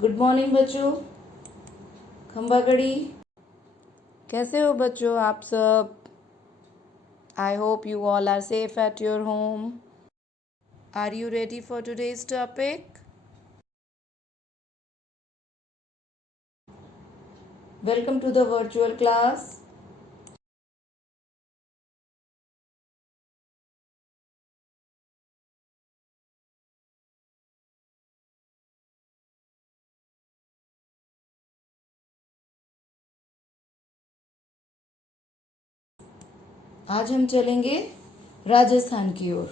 Good morning बच्चों। खंबा गड़ी, कैसे हो बच्चों आप सब? I hope you all are safe at your home. Are you ready for today's topic? Welcome to the virtual class. आज हम चलेंगे राजस्थान की ओर।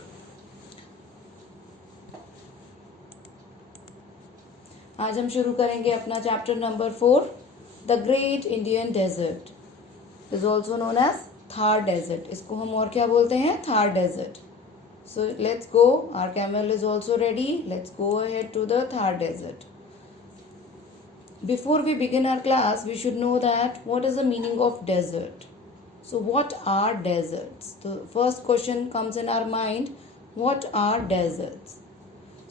आज हम शुरू करेंगे अपना chapter number 4, the great Indian desert is also known as Thar desert. इसको हम और क्या बोलते हैं? Thar desert. So let's go. Our camel is also ready. Let's go ahead to the Thar desert. Before we begin our class, we should know that what is the meaning of desert. So what are deserts? The first question comes in our mind. What are deserts?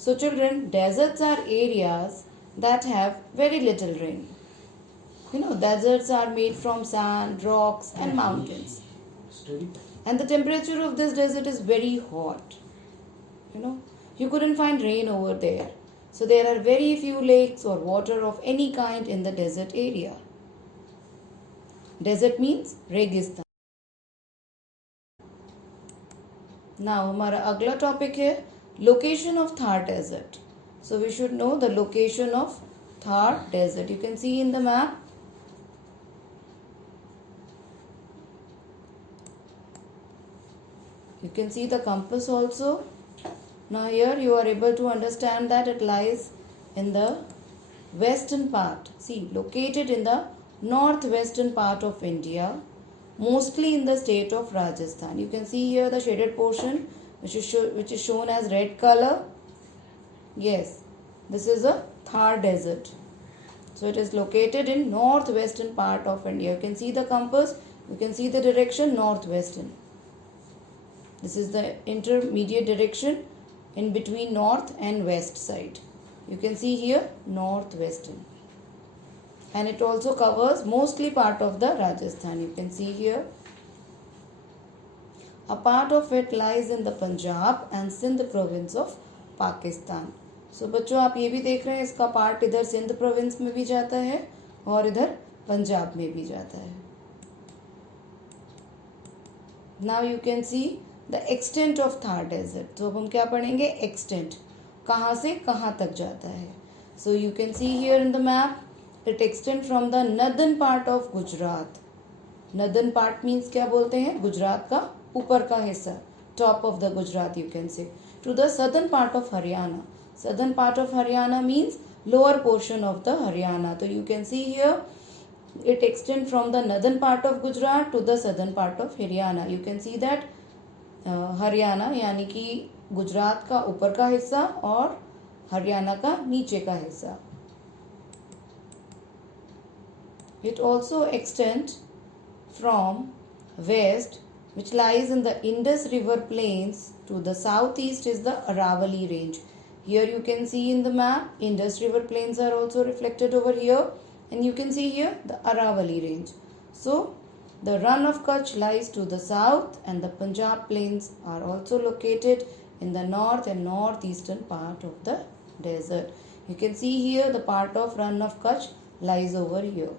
So children, deserts are areas that have very little rain. Deserts are made from sand, rocks and mountains. And the temperature of this desert is very hot. You couldn't find rain over there. So there are very few lakes or water of any kind in the desert area. Desert means रेगिस्तान. Now हमारा अगला topic है location of Thar desert. So we should know the location of Thar desert. You can see in the map. You can see the compass also. Now here you are able to understand that it lies in the western part. See, located in the northwestern part of India, mostly in the state of Rajasthan. You can see here the shaded portion which is shown as red color. Yes, this is a Thar desert. So it is located in northwestern part of India. You can see the compass, you can see the direction northwestern. This is the intermediate direction in between north and west side. You can see here northwestern. And it also covers mostly part of the Rajasthan. You can see here. A part of it lies in the Punjab and Sindh province of Pakistan. So बच्चों आप ये भी देख रहे हैं इसका part इधर Sindh province में भी जाता है और इधर पंजाब में भी जाता है. Now you can see the extent of Thar desert. तो अब हम क्या पढ़ेंगे? Extent. कहाँ से कहाँ तक जाता है. So you can see here in the map, it extends from the northern part of Gujarat. Northern part means क्या बोलते हैं? गुजरात का ऊपर का हिस्सा, top of the Gujarat you can say, to the southern part of Haryana. Southern part of Haryana means lower portion of the Haryana. So you can see here, it extends from the northern part of Gujarat to the southern part of Haryana. You can see that Haryana यानी कि गुजरात का ऊपर का हिस्सा और हरियाणा का नीचे का हिस्सा. It also extends from west, which lies in the Indus River plains, to the southeast is the Aravalli range. Here you can see in the map, Indus River plains are also reflected over here, and you can see here the Aravalli range. So the Rann of Kutch lies to the south and the Punjab plains are also located in the north and northeastern part of the desert. You can see here the part of Rann of Kutch lies over here.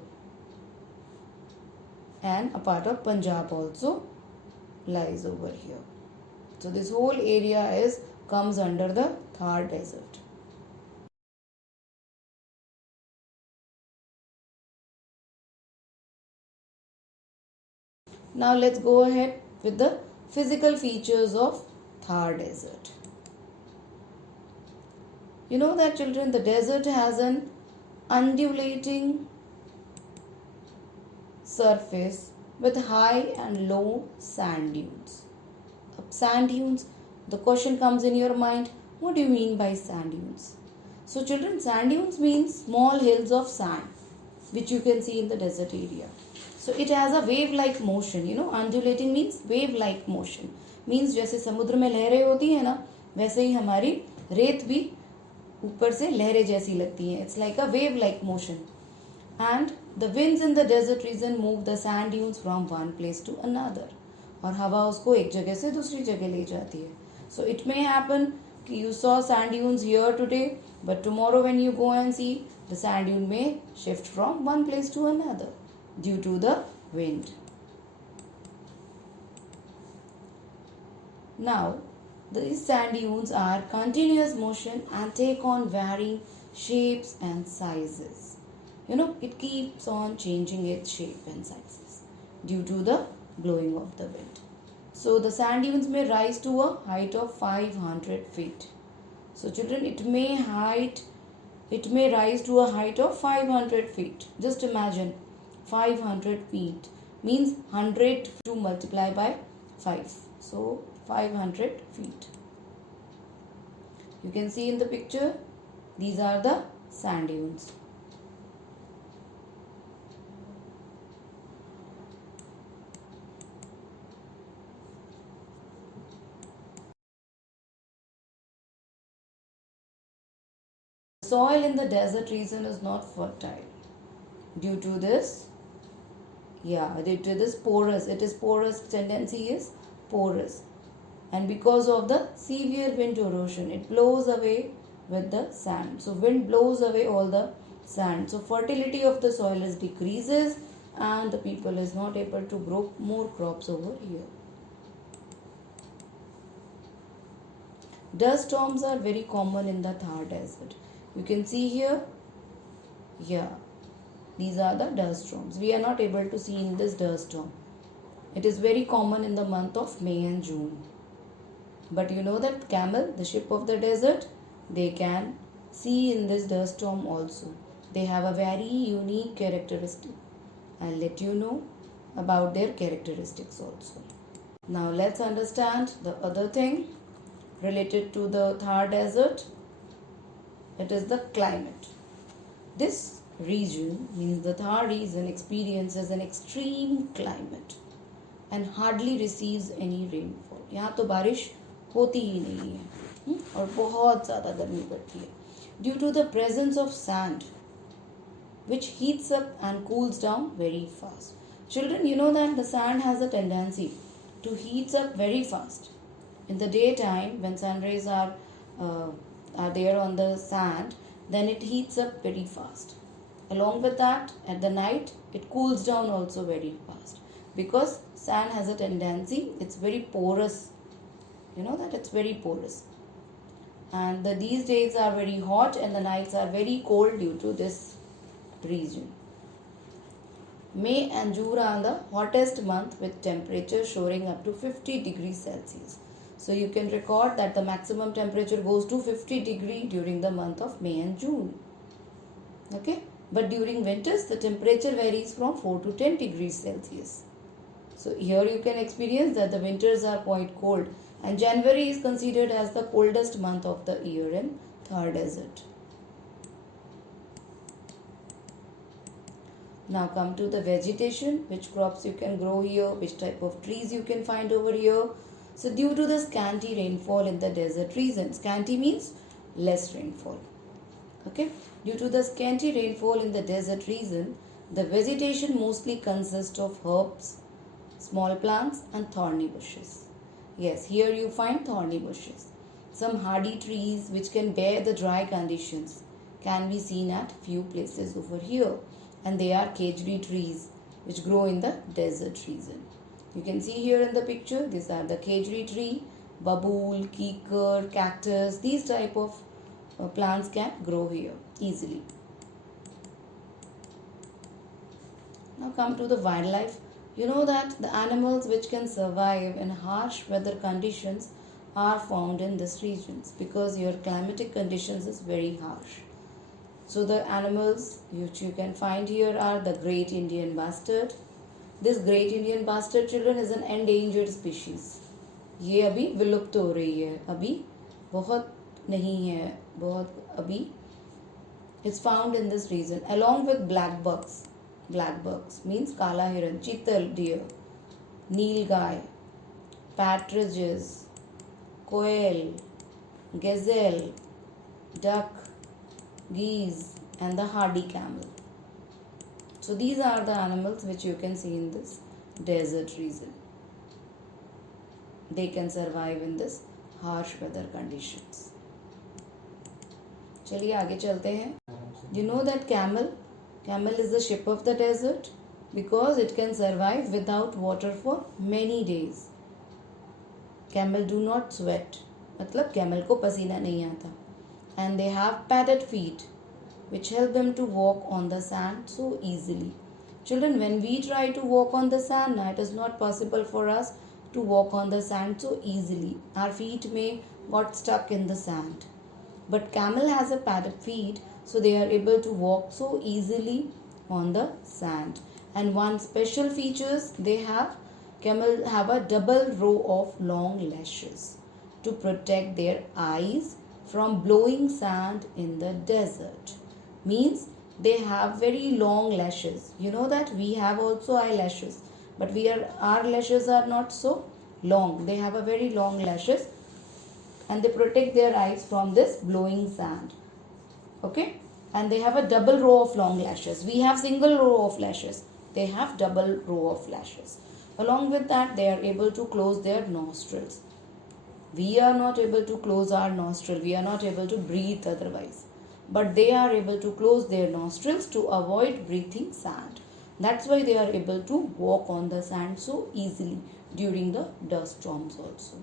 And a part of Punjab also lies over here. So this whole area comes under the Thar desert. Now let's go ahead with the physical features of Thar desert. You know that children, the desert has an undulating surface with high and low sand dunes. Sand dunes, the question comes in your mind, what do you mean by sand dunes? So children, sand dunes means small hills of sand which you can see in the desert area. So it has a wave-like motion. Undulating means wave-like motion. Means जैसे समुद्र में लहरें होती है ना, वैसे ही हमारी रेत भी ऊपर से लहरें जैसी लगती हैं. It's like a wave like motion. And the winds in the desert region move the sand dunes from one place to another. और हवा उसको एक जगह से दूसरी जगह ले जाती है. So it may happen कि you saw sand dunes here today, but tomorrow when you go and see, the sand dune may shift from one place to another due to the wind. Now, these sand dunes are continuous motion and take on varying shapes and sizes. You know, it keeps on changing its shape and sizes due to the blowing of the wind. So, the sand dunes may rise to a height of 500 feet. So, children, it may rise to a height of 500 feet. Just imagine 500 feet means 100 to multiply by 5. So, 500 feet. You can see in the picture, these are the sand dunes. Soil in the desert region is not fertile due to this porous. It is porous, tendency is porous, and because of the severe wind erosion, it blows away with the sand. So wind blows away all the sand, so fertility of the soil is decreases and the people is not able to grow more crops over here. Dust storms are very common in the Thar desert. You can see here, these are the dust storms. We are not able to see in this dust storm. It is very common in the month of May and June. But you know that camel, the ship of the desert, they can see in this dust storm also. They have a very unique characteristic. I'll let you know about their characteristics also. Now let's understand the other thing related to the Thar desert. It is the climate. This region, means the Thar region, experiences an extreme climate and hardly receives any rainfall. यहाँ तो बारिश होती ही नहीं है और बहुत ज़्यादा गर्मी पड़ती है due to the presence of sand which heats up and cools down very fast. Children, you know that the sand has a tendency to heat up very fast. In the daytime, when sun rays are there on the sand, then it heats up very fast. Along with that, at the night, it cools down also very fast because sand has a tendency, it's very porous. You know that it's very porous. And these days are very hot and the nights are very cold due to this region. May and June are the hottest month with temperature soaring up to 50 degrees Celsius. So you can record that the maximum temperature goes to 50 degrees during the month of May and June. Okay? But during winters, the temperature varies from 4 to 10 degrees Celsius. So here you can experience that the winters are quite cold, and January is considered as the coldest month of the year in Thar desert. Now come to the vegetation, which crops you can grow here, which type of trees you can find over here. So due to the scanty rainfall in the desert region, scanty means less rainfall. Okay, due to the scanty rainfall in the desert region, the vegetation mostly consists of herbs, small plants and thorny bushes. Yes, here you find thorny bushes. Some hardy trees which can bear the dry conditions can be seen at few places over here, and they are khejri trees which grow in the desert region. You can see here in the picture, these are the khejri tree, babool, kikar, cactus. These type of plants can grow here easily. Now come to the wildlife. You know that the animals which can survive in harsh weather conditions are found in these regions because your climatic conditions is very harsh. So the animals which you can find here are the great Indian bustard. This great Indian bustard, children, is an endangered species. ये अभी विलुप्त हो रही है, अभी बहुत नहीं है, बहुत अभी. It's found in this region along with black bucks. Black bucks means kala hiran, chital deer, nilgai, partridges, quail, gazelle, duck, geese, and the hardy camel. So these are the animals which you can see in this desert region. They can survive in this harsh weather conditions. चलिए आगे चलते हैं. You know that camel is the ship of the desert because it can survive without water for many days. Camel do not sweat, मतलब camel को पसीना नहीं आता. And they have padded feet which help them to walk on the sand so easily. Children, when we try to walk on the sand, it is not possible for us to walk on the sand so easily. Our feet may got stuck in the sand. But camel has a padded feet, so they are able to walk so easily on the sand. And one special features they have, camel have a double row of long lashes to protect their eyes from blowing sand in the desert. Means they have very long lashes. You know that we have also eyelashes, but our lashes are not so long. They have a very long lashes and they protect their eyes from this blowing sand. Okay, and they have a double row of long lashes. We have single row of lashes. They have double row of lashes. Along with that, they are able to close their nostrils. We are not able to close our nostril. We are not able to breathe otherwise. But they are able to close their nostrils to avoid breathing sand. That's why they are able to walk on the sand so easily during the dust storms also.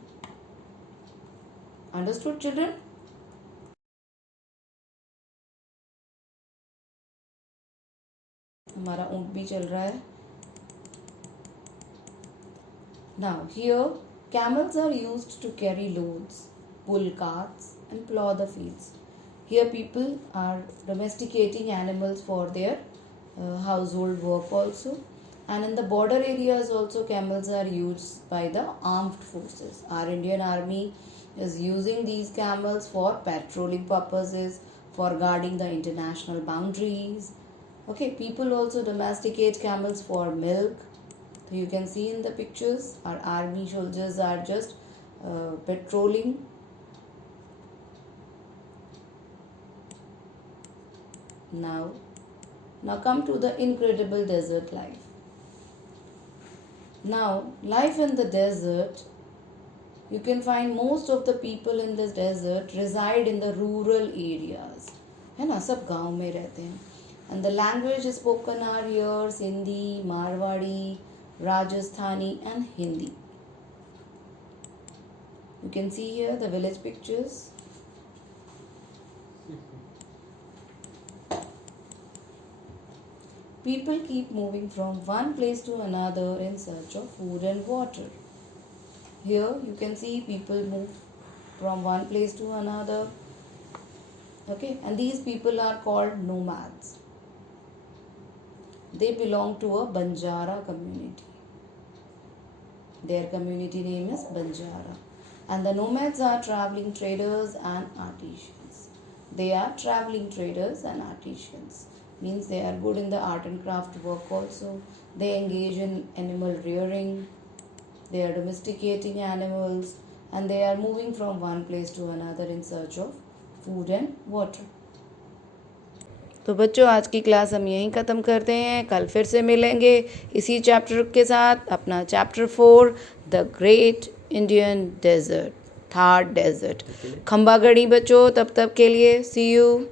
Understood, children? हमारा ऊंट भी चल रहा है. Now here camels are used to carry loads, pull carts and plough the fields. Here people are domesticating animals for their household work also. And in the border areas also camels are used by the armed forces. Our Indian Army is using these camels for patrolling purposes, for guarding the international boundaries. Okay, people also domesticate camels for milk. So you can see in the pictures, our army soldiers are just patrolling. Now come to the incredible desert life. Now, life in the desert, you can find most of the people in this desert reside in the rural areas. है ना, सब गांव में रहते हैं. And the language spoken are here Sindhi, Marwadi, Rajasthani and Hindi. You can see here the village pictures. People keep moving from one place to another in search of food and water. Here you can see people move from one place to another. Okay, and these people are called nomads. They belong to a Banjara community. Their community name is Banjara. And the nomads are traveling traders and artisans. They are traveling traders and artisans. Means they are good in the art and craft work also. They engage in animal rearing. They are domesticating animals. And they are moving from one place to another in search of food and water. तो बच्चों आज की class हम यहीं ख़त्म करते हैं. कल फिर से मिलेंगे इसी चैप्टर के साथ. अपना chapter 4 the great Indian desert, Thar desert. खंबागढ़ी बच्चों, तब तक के लिए सी यू.